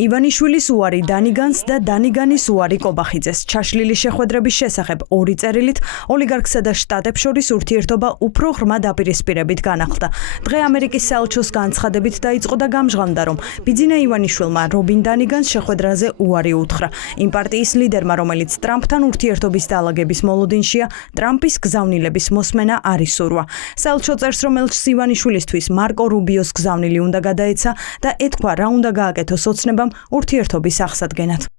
ივანიშვილის უარი დანიგანს და დანიგანის უარი კობახიძეს. ჩაშლილი შეხვედრების შესახებ ორი წერილით ოლიგარქსა და შტატებს შორის ურთიერთობა უფრო ღრმა დაპირისპირებით განახლდა. დღე ამერიკის საელჩოს განცხადებით დაიწყო და გამჟღავნდა, რომ ბიძინა ივანიშვილმა რობინ დანიგანს შეხვედრაზე უარი უთხრა. იმ პარტიის ლიდერმა, რომელიც ტრამპთან ურთიერთობის დაალაგების მოლოდინშია, ტრამპის გზავნილების მოსმენა არ ისურვა. საელჩო წერს, რომ ელჩს ივანიშვილისთვის მარკო რუბიოს გზავნილი უნდა გადაეცა და ეთქვა, რა უნდა გააკეთოს ოცნებამ ურთიერთობის აღსადგენად.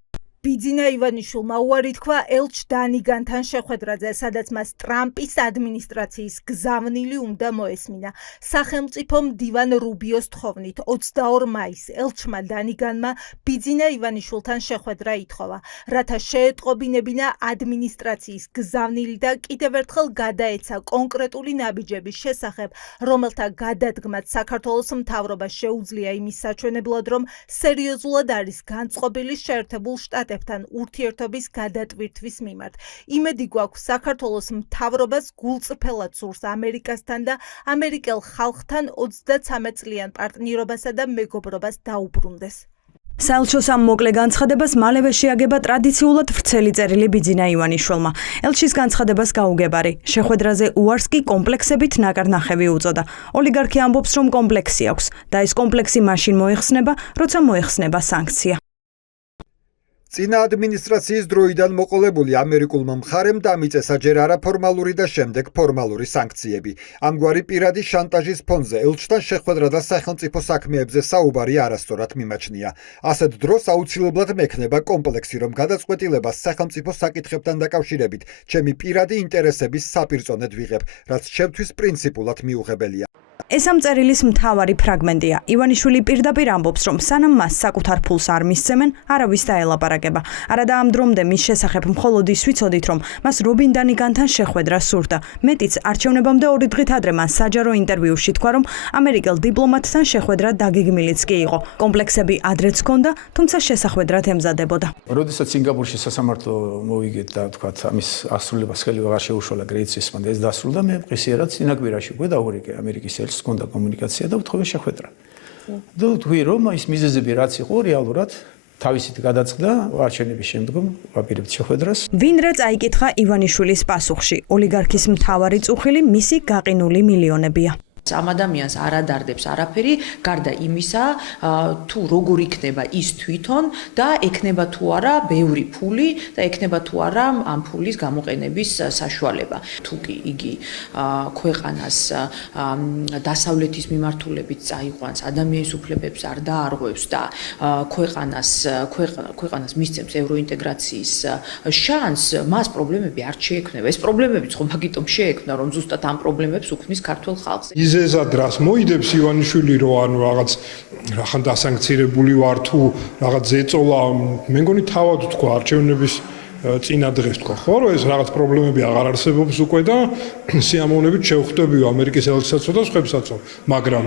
ბიძინა ივანიშვილმა უარი თქვა ელჩ დანიგანთან შეხვედრაზე, სადაც მას ტრამპის ადმინისტრაციის გზავნილი უნდა მოესმინა. სახელმწიფო მდივან რუბიოს თხოვნით 22 მაისს ელჩმა დანიგანმა ბიძინა ივანიშვილთან შეხვედრა ითხოვა, რათა შეეტყობინებინა ადმინისტრაციის გზავნილი და კიდევ ერთხელ გადაეცა კონკრეტული ნაბიჯების შესახებ, რომელთა გადადგმაც საქართველოს მთავრობას შეუძლია იმის საჩვენებლად, რომ სერიოზულად არის განწყობილი შეერთებულ შტატებთან ურთიერთობის გადატვირთვის მიმართ. იმედი გვაქვს საქართველოს მთავრობას გულწრფელად სურს ამერიკასთან და ამერიკელ ხალხთან 33 წლიან პარტნიორობასა და მეგობრობას დაუბრუნდეს. საელჩოს ამ მოკლე განცხადებას მალევე შეაგება ტრადიციულად ვრცელი წერილი ბიძინა ივანიშვილმა. ელჩის განცხადებას გაუგებარი. შეხვედრაზე უარს კი კომპლექსებით ნაკარნახევი უწოდა. ოლიგარქი ამბობს, რომ კომპლექსი აქვს და ეს კომპლექსი მაშინ მოიხსნება, როცა მოიხსნება სანქცია. წინა ადმინისტრაციის დროიდან მოყოლებული ამერიკულმა მხარემ დამიწესა ჯერ არაფორმალური და შემდეგ ფორმალური სანქციები. ამგვარი პირადი შანტაჟის ფონზე ელჩთან შეხვედრა და სახელმწიფო საქმეებზე საუბარი არასწორად მიმაჩნია. ასეთ დროს აუცილებლად მექნება კომპლექსი, რომ გადაწყვეტილებას სახელმწიფო საკითხებთან დაკავშირებით ჩემი პირადი ინტერესების საპირწონედ ვიღებ, რაც ჩემთვის პრინციპულად მიუღებელია. ეს ამ წერილის მთავარი ფრაგმენტია. ივანიშვილი პირდაპირ ამბობს, რომ სანამ მას საკუთარ ფულს არ მისცემენ, არავის დაელაპარაკება. არადა ამ დრომდე მის შესახებ მხოლოდ ის ვიცოდით, რომ მას რობინ დანიგანთან შეხვედრა სურდა. მეტიც, არჩევნებამდე 2 დღით ადრე მან საჯარო ინტერვიუში თქვა, რომ ამერიკელ დიპლომატთან შეხვედრა დაგეგმილიც კი იყო. კომპლექსები ადრეც ჰქონდა, თუმცა შესახვედრად ემზადებოდა. როდესაც სინგაპურში სასამართლო მოვიგეთ და თქვათ ამის ასრულებას ხელი აღარ შეუშალა კრედიტსვისმა და ეს დასრულდა, მე მყისიერად წინაკვირაში გვედაურიკე ამერიკის ელჩს ჰქონდა კომუნიკაცია და ვთხოვე შეხვედრა. და ვთქვი, რომ ის მიზეზები რაც იყო რეალურად თავისით გადაწყდა, არჩევნების შემდგომ ვაპირებთ შეხვედრას. ვინ რა წაიკითხა ივანიშვილის პასუხში? ოლიგარქის მთავარი წუხილი მისი გაყინული მილიონებია. ამ ადამიანს არ ადარდებს არაფერი, გარდა იმისა, თუ როგორ იქნება ის თვითონ და ექნება თუ არა ბევრი ფული და ექნება თუ არა ამ ფულის გამოყენების საშუალება. თუ კი იგი ქვეყანას დასავლეთის მიმართულებით წაიყვანს, ადამიანის უფლებებს არ დაარღვევს და ქვეყანას მისცემს ევროინტეგრაციის შანსს, მას პრობლემები არ შეექმნება. ეს პრობლემებიც ხომ მაგიტომ შეექმნა, რომ ზუსტად ამ პრობლემებს უქმნის ქართულ ხალხს. იზეზად რას მოიდებს ივანიშვილი, რომ ანუ რაღაც რახან დასანქცირებული ვარ თუ რაღაც ზეწოლა, მე მგონი თავად თქვა არჩევნების წინა დღეს თქვა, ხო, რომ ეს რაღაც პრობლემები აღარ არსებობს უკვე და სიამოვნებით შევხვდებიო ამერიკის ელჩსაცო და სხვებსაცო, მაგრამ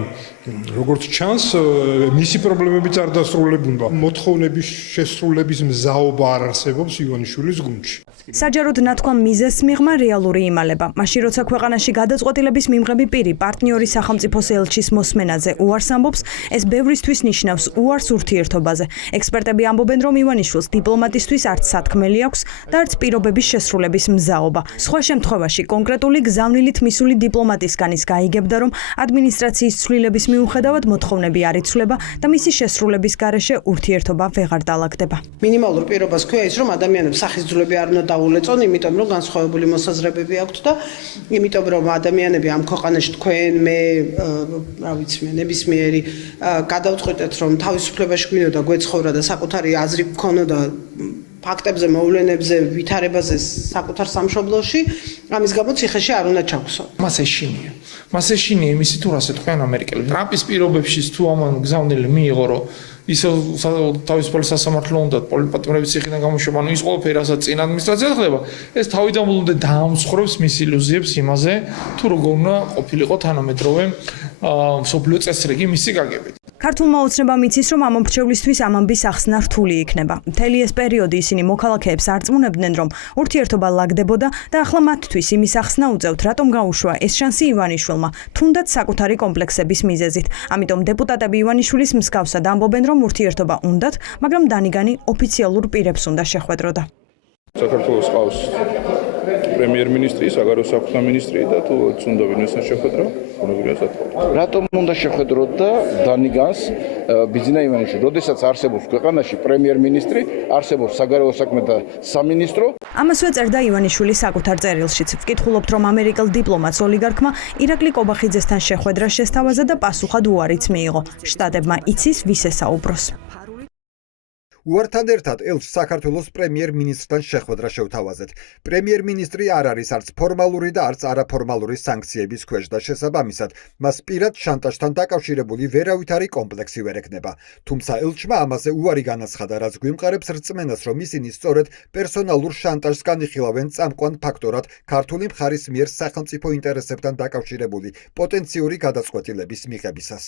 როგორც ჩანს, მისი პრობლემებიც არ დასრულებულა. მოთხოვნების შესრულების მზაობა არ არსებობს ივანიშვილის გუნდში. საჯაროდ ნათქვამ მიზეზს მიღმა რეალური იმალება. მაშინ როცა ქვეყანაში გადაწყვეტილების მიმღები პირი პარტნიორი სახელმწიფოს ელჩის მოსმენაზე უარს ამბობს, ეს ბევრისთვის ნიშნავს უარს ურთიერთობაზე. ექსპერტები ამბობენ, რომ ივანიშვილს დიპლომატისთვის არც სათქმელი აქვს და არც პირობების შესრულების მზაობა. სხვა შემთხვევაში კონკრეტული გზავნილით მისული დიპლომატისგან ის გაიგებდა, რომ ადმინისტრაციის ცვლილების მიუხედავად მოთხოვნები არ იცვლება და მისი შესრულების გარეშე ურთიერთობა ვეღარ დაალაგდება. მინიმალურ პირობას ქვია ის, რომ ადამიანებს სახისძულები არ უნდა დაულეწონ, იმიტომ რომ განსხვავებული მოსაზრებები აქვთ და იმიტომ რომ ადამიანები ამ ქვეყანაში თქვენ, მე, რა ვიცი, მე ნებისმიერი გადავწყვეტეთ, რომ თავისუფლებაში გვინდოდა გვეცხოვრა და საკუთარი აზრი გქონოდა ფაქტებზე, მოვლენებზე, ვითარებაზე საკუთარ სამშობლოში, ამის გამო ციხეში არ უნდა ჩაგვსო. მას ეშინია. მას ეშინია იმისი თუ რასაც თქვენ ამერიკელები. ტრამპის პირობებში თუ ამან გზავნილი მიიღო, რომ ისე თავისუფალი სასამართლო უნდა პოლიტპატიმრების ციხიდან გამოშვება, ანუ ის ყველაფერი, რასაც წინ ადმინისტრაცია ხდება, ეს თავიდან ბოლომდე დაამსხვრევს მის ილუზიებს იმაზე, თუ როგორ უნდა ყოფილიყო თანამედროვე მსოფლიო წესრიგი მისი გაგებით. ქართულმა ოცნებამ იცის, რომ ამ მრჩევლისთვის ამ ამბის ახსნა რთული იქნება. მთელი ეს პერიოდი ისინი მოქალაქეებს არწმუნებდნენ, რომ ურთიერთობა ლაგდებოდა და ახლა მათთვის იმის ახსნა უწევთ, რატომ გაუშვა ეს შანსი ივანიშვილმა, თუნდაც საკუთარი კომპლექსების მიზეზით. ამიტომ დეპუტატები ივანიშვილის მსგავსად ამბობენ, რომ ურთიერთობა უნდათ, მაგრამ დანიგანი ოფიციალურ პირებს უნდა შეხვედროდა. საქართველოს ყავს პრემიერ-მინისტრი, საგარეო საქმეთა მინისტრი და თუ უნდა ვინმესთან შეხვედრა, უნებრივია სათხოვრო. რატომ უნდა შეხვედროთ და დანიგანს ბიძინა ივანიშვილი, როდესაც არსებობს ქვეყანაში პრემიერ-მინისტრი, არსებობს საგარეო საქმეთა სამინისტრო. ამასვე წერდა ივანიშვილი საკუთარ წერილშიც. ვკითხულობთ, რომ ამერიკელ დიპლომატს ოლიგარქმა ირაკლი კობახიძესთან შეხვედრა შესთავაზა და პასუხად უარიც მიიღო. შტატებმა იცის ვის ესაუბროს. უართან ერთად ელჩს საქართველოს პრემიერ-მინისტრთან შეხვედრა შევთავაზეთ. პრემიერ-მინისტრი არ არის არც ფორმალური და არც არაფორმალური სანქციების ქვეშ და შესაბამისად, მას პირად შანტაჟთან დაკავშირებული ვერავითარი კომპლექსი ვერ ექნება. თუმცა ელჩმა ამაზე უარი განაცხადა, რაც გვიმყარებს რწმენას, რომ ისინი სწორედ პერსონალურ შანტაჟს განიხილავენ წამყვან ფაქტორად ქართული მხარის მიერ სახელმწიფო ინტერესებთან დაკავშირებული პოტენციური გადაწყვეტილების მიღებისას.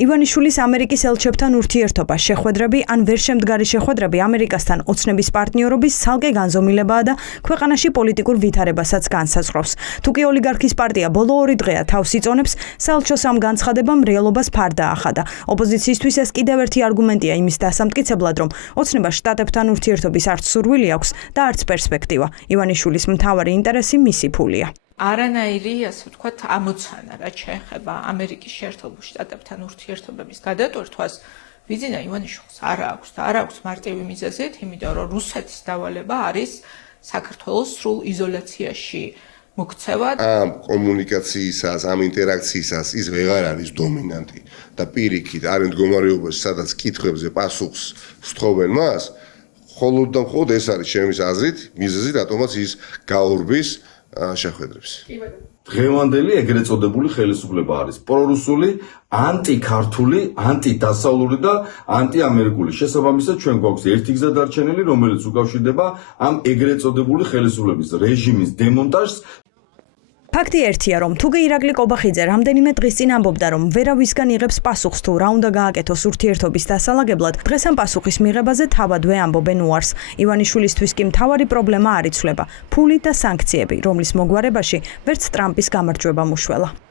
ივანიშვილის ამერიკის ელჩებთან ურთიერთობა, შეხვედრები ან ვერ შემდგარი შეხვედრები ამერიკასთან ოცნების პარტნიორობის ცალკე განზომილებაა და ქვეყანაში პოლიტიკურ ვითარებასაც განსაზღვრავს. თუკი ოლიგარქის პარტია ბოლო 2 დღეა თავს იწონებს, საელჩოს ამ განცხადებამ რეალობას ფარ დაახადა. ოპოზიციისთვის ეს კიდევ ერთი არგუმენტია იმის დასამტკიცებლად, რომ ოცნებას შტატებთან ურთიერთობის არც სურვილი აქვს და არც პერსპექტივა. ივანიშვილის მთავარი ინტერესი მისი ფულია. არანაირი, ასე ვთქვათ, ამოცანა, რაც შეეხება ამერიკის შეერთებულ შტატებთან ურთიერთობების გადატვირთვას, ბიძინა ივანიშვილს არ აქვს და არ აქვს მარტივი მიზეზით, იმიტომ რომ რუსეთის დავალება არის საქართველოს სრულ იზოლაციაში მოქცევა. ამ კომუნიკაციისას, ამ ინტერაქციისას ის ვეღარ არის დომინანტი და პირიქით არის მდგომარეობაში, სადაც კითხვებზე პასუხს სთხოვენ მას, მხოლოდ და მხოლოდ ეს არის ჩემის აზრით მიზეზი, რატომაც ის გაურბის შეხვედრებს. დღევანდელი ეგრეთ წოდებული ხელისუფლება არის პრორუსული, ანტიქართული, ანტიდასავლური და ანტიამერიკული. შესაბამისად, ჩვენ გვაქვს ერთი გზა დარჩენილი, რომელიც უკავშირდება ამ ეგრეთ წოდებული ხელისუფლების რეჟიმის დემონტაჟს. ფაქტი ერთია, რომ თუკი ირაკლი კობახიძე რამდენიმე დღის წინ ამბობდა, რომ ვერავისგან იღებს პასუხს თუ რა უნდა გააკეთოს ურთიერთობის დასალაგებლად, დღეს ამ პასუხის მიღებაზე თავადვე ამბობენ უარს. ივანიშვილისთვის კი მთავარი პრობლემა არ იცვლება, ფული და სანქციები, რომლის მოგვარებაში ვერც ტრამპის გამარჯვება უშველა.